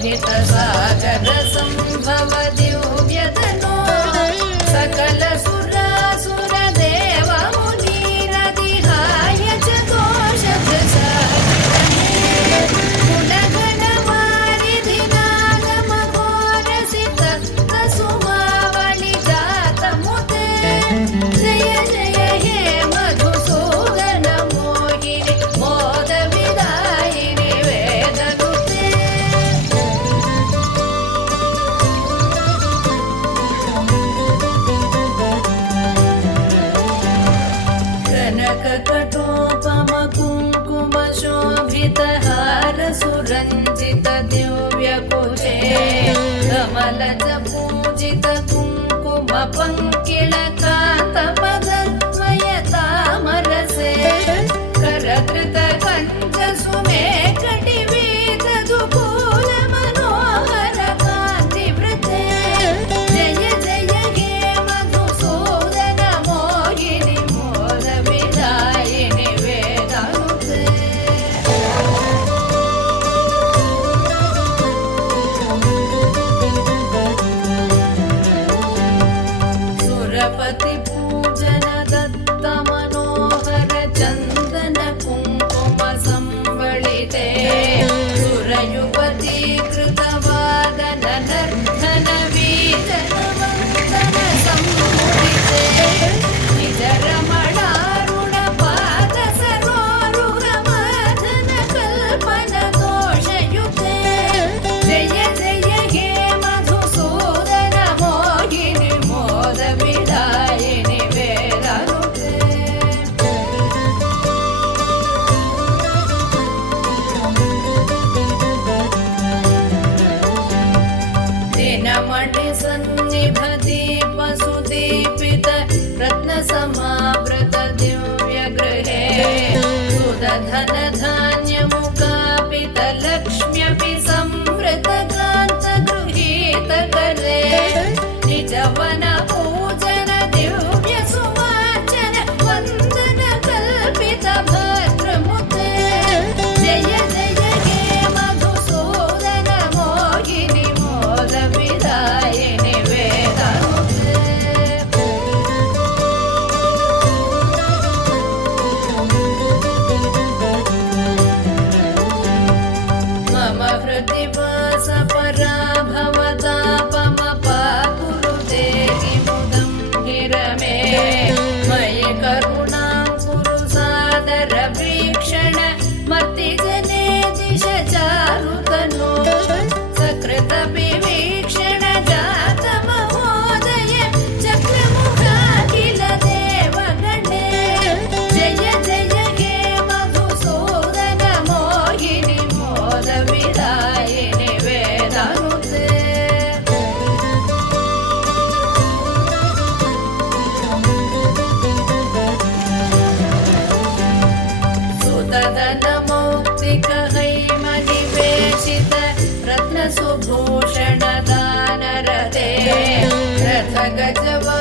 सागर संभव दिव्यतनो सकल सुरासुर देव मुनीरतिहाय च दोष गुणगण वारिधि नागम घोरसि तत्त सुमावळि जातमुते जय जय हे मधुसूदन मोहिनि मोद विदायिनि वेदनुते कनककटोपम कुङ्कुम शोभितहार सुरञ्जित दिव्यकुचे कमलज पूजित कुङ्कुम पङ्किल कान्त पदद्वय तामरसे करकृत कञ्च सुमेकटि वेददुकूल मनोहर कान्तिवृते जय जय हे मधुसूदन मोहिनि मोद विदायिनि वेदनुते सुरपति पूजन दत्त मनोहर चन्दन कुङ्कुम संवलिते सुरयुवती कृतवादन नर्धन वीजन वन्दन सम्मोहिते निज रमणारुण पाद सरोरुह माधन कल्पन दोषयुते जय जय हे मधुसूदन मोहिनि मोद विदायिनि वेदनुते दिनमणि सन्निभ दीप सुदीपित रत्न समावृत दिव्य गृहे सुदधन धान्य मुकापित लक्ष्म्यपि संवृत कान्त गृहीत करे निजवन पूजन दिव्य सुवाचन वन्दन कल्पित भद्रमुते जय जय हे मधुसूदन मोहिनि मोद विदायिनि वेदनुते मम हृदि वास पराभवतापमपाकुरु देहि मुदं गिरमे मयि करुणां कुरु सादर वीक्षण मतिजने दिश चारुतनो सकृत विवीक्षण जात महोदय चक्रमुखाखिल देवगणे जय जय हे मधुसूदन मोहिनि मोद विदायिनि वेदनुते सुतदन मौक्तिक हैमनिवेशित रत्न सुभूषण दानरते रथ गजवा